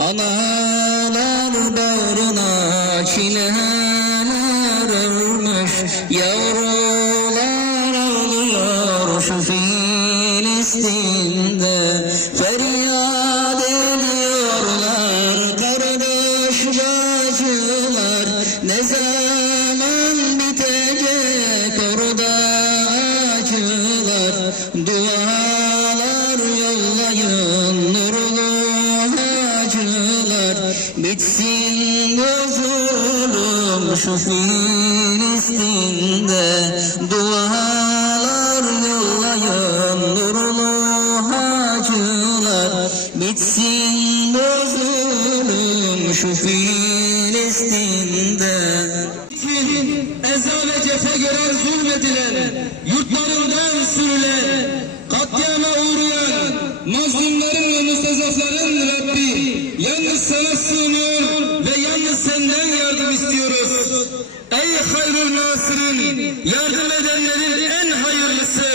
Analar bağrına çileler örmüş, yavrular ağlıyor şu Filistin'de. Feryat ediyorlar kardeş bacılar, ne zaman bitecek orada acılar? Dualar yollayın nurlu hacılar, bitsin bu zulüm şu Filistin'de. Dualar yollayın nurlu hacılar, bitsin bu zulüm şu Filistin'de. Eza ve cefe gören zulmedilen, yurtlarından sürülen, katliama uğrayan mazlumların ve müstezafların Rabbi, yalnız sana sığınıyor ve yalnız senden yardım istiyoruz. Ey hayrul nasirin, yardım edenlerin en hayırlısı.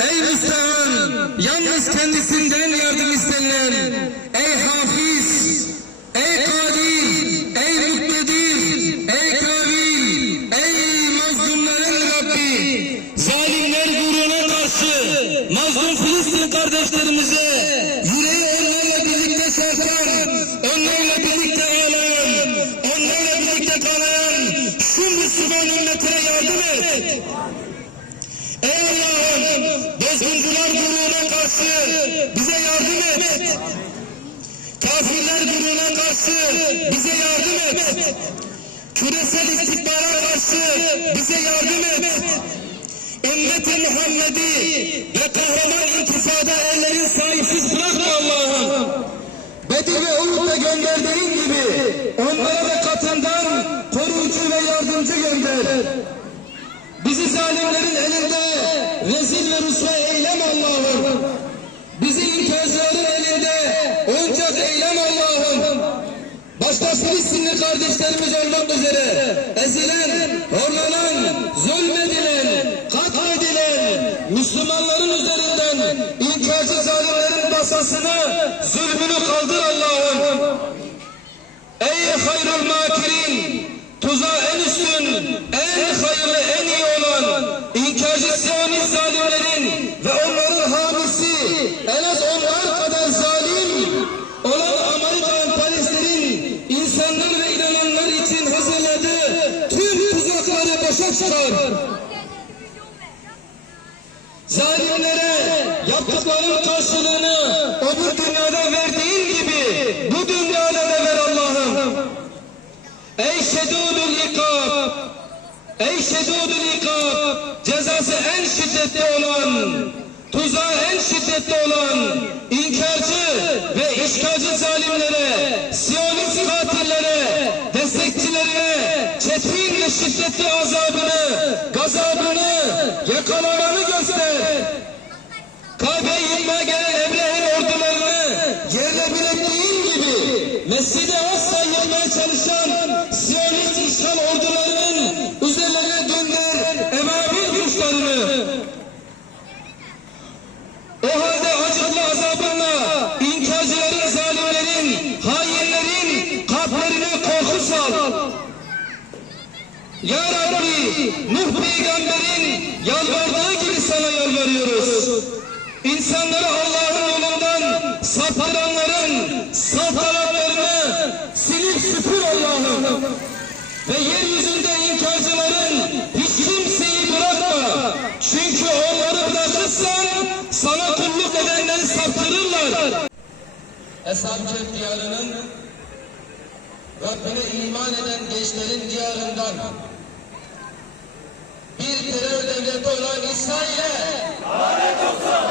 Ey müstehan, yalnız kendisinden yardım istenilen. Ey hafiz, ey kadir, ey muktedir, ey kavil, ey mazlumların Rabbi, zalimler gururuna karşı mazlum Filistin kardeşlerimize yüreği onlarla birlikte sarsan, onlarla birlikte ağlayan, onlarla birlikte kanayan şu Müslüman ümmetine yardım et. Ey Allah'ım, bozguncular gururuna karşı bize yardım et. Kafirler gururuna karşı bize yardım et. Küresel istikbara karşı bize yardım et. Ümmet-i Muhammed'i ve kahraman intifada erlerin sahipsiz bırakma Allah'ım. Bedir ve Uhud'da gönderdiğin gibi onlara ve katından koruyucu ve yardımcı gönder. Bizi zalimlerin elinde rezil ve rüsva eyleme Allah'ım. Bizi inkarcıların elinde oyuncak eyleme Allah'ım. Başta Filistinli kardeşlerimiz olmak üzere ezilen, horlanan, zulmedilen, katledilen Müslümanların üzerinden inkarcı zalimlerin basasını, zulmünü kaldır Allah'ım. Ey hayrul makirin, tuzağa en üstün, en hayırlı, en iyi olan inkarcı Siyonist zalimlerin ve onların hamisi, en az onlar kadar zalim olan Amerika emperyalistlerin insanlar ve inananlar için hazırladığı tüm tuzakları boşa çıkar. Zalimlere yaptıklarının karşılığını öbür dünyada verdiğin gibi bu dünyada da ver Allah'ım. Ey şedûdül ikab, ey şedûdül ikab, cezası en şiddetli olan, tuzağı en şiddetli olan, inkarcı ve işgalci zalimlere, Siyonist katillere, destekçilerine çetin ve şiddetli azabını, gazabını, yakalamanı göster. Kabe'yi yıkmaya gelen Ebrehe'nin ordularını yerle bir ettiğin gibi Mescid-i Aksa'yı yıkmaya çalışan Siyonist işgal ordularının üzerlerine gönder ebabil güçlerini. O halde acıklı azabınla inkarcıların, zalimlerin, hainlerin kalplerine korku sal. Ya Rabbi, Nuh peygamberin yalvardığı gibi sana yalvarıyoruz. İnsanları Allah'ın yolundan saptıranların saftaraklarını silip süpür Allah'ım. Ve yeryüzünde inkarcıların hiç kimseyi bırakma. Çünkü onları bırakırsan sana kulluk edenleri saptırırlar. Eshab-ı Kehf diyarının Rabbine iman eden gençlerin diyarından bir terör devleti olan İsrail'e lanet olsun.